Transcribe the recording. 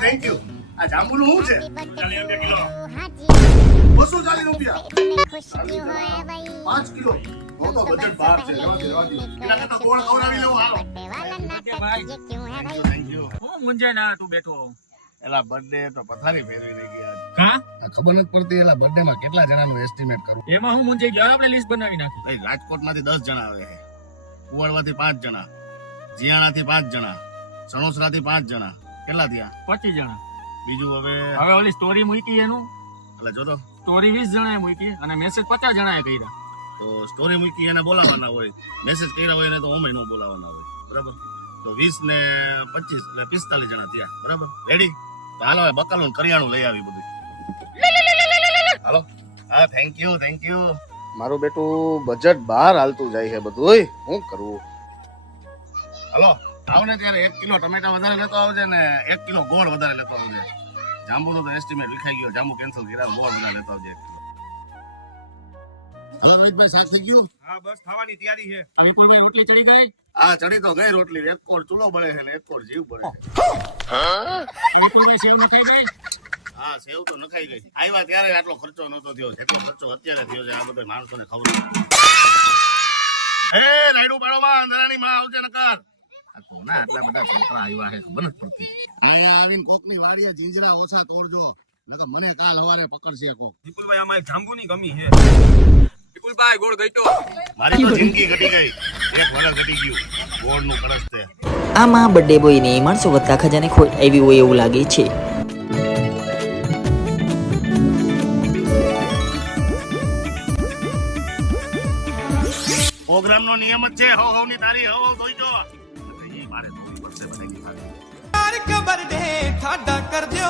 Thank you. આ જાંબુનું શું છે? 2 કિલો. 240 રૂપિયા. 5 કિલો. તો બજેટ બહાર છે. રહેવા દે. એના કરતા ગોળ ખવડાવી લેવું હાલો. Thank you. હું મુંજે ના તું બેઠો. એલા બર્થડે તો પથારી ફેરવી લઈ ગયા. હા ખબર નથી પડતી એલા બર્થડે માં કેટલા જણાનું એસ્ટિમેટ કરું. એમાં હું મુંજે ગયો આપણે લિસ્ટ બનાવી નાખી. ભાઈ રાજકોટ માંથી 10 જણા આવે છે, કુવાડવાથી 5 જણા, જીયાણાથી 5 જણા, સણોસરાથી 5 જણા. કેટલા થયા? 25 જણા. બીજું હવે ઓલી સ્ટોરી મૂકી એનું એટલે જો તો સ્ટોરી 20 જણાએ મૂકી અને મેસેજ 50 જણાએ કર્યા. તો સ્ટોરી મૂકી એને બોલાવવાના હોય, મેસેજ કર્યા હોય એને તો ઓમે નો બોલાવવાના હોય. બરાબર? તો 20 ને 25 એટલે 45 જણા થયા. બરાબર? રેડી? તો હાલો હવે બકાલું કરિયાણું લઈ આવી બધું. હાલો. હા થેન્ક યુ. મારું બેટું બજેટ બહાર હાલતું જાય છે બધું. શું કરવું? હાલો આવને ત્યારે 1 કિલો ટમેટા વધારે લેતો આવજે ને 1 કિલો ગોળ વધારે લેતો આવજે. જાંબુનો તો એસ્ટિમેટ વિખાઈ ગયો, જાંબુ કેન્સલ કર્યા, ગોળ વધારે લેતો આવજે. હાલો રોહિતભાઈ શાક થઈ ગયું? હા બસ થવાની તૈયારી છે. વિપુલભાઈ રોટલી ચડી ગઈ? હા ચડી તો ગઈ રોટલી. એક કોર ચૂલો બળે છે ને એક કોર જીવ બળે છે. વિપુલભાઈ સેવ ન થઈ ગઈ? હા સેવ તો નખાઈ ગઈ. આવ્યા ત્યારે આટલો ખર્ચો નતો થયો, જેટલો ખર્ચો અત્યારે થયો છે આ બધા માણસોને ખબર. એ રાયડુ બાળોમાં અંધારાની માં આવજે નકર. આ કોના આટલા બધા છોકરા આવ્યા છે ખબર નથી પડતી. અહીંયા આવીને કોકની વાડીએ જીંજરા ઓછા તોડજો, નકર મને કાલ સવારે પકડશે કોક. વિપુલભાઈ આમાં એક જાંબુની કમી છે. વિપુલભાઈ ગોળ ગઈ તો મારી તો જિંદગી ઘટી ગઈ, એક વરસ ઘટી ગયું. ગોળનું કળશ છે. આમાં બર્થડે બોયને માણસો કરતા ખજાને ખોટ આવી હોય એવું લાગે છે. પ્રોગ્રામનો નિયમ જ છે હવની તારી હવ ધોઈજો. મારે ધોવી પડશે બધાની પાસે. બર્થડે ઠાડા કરજો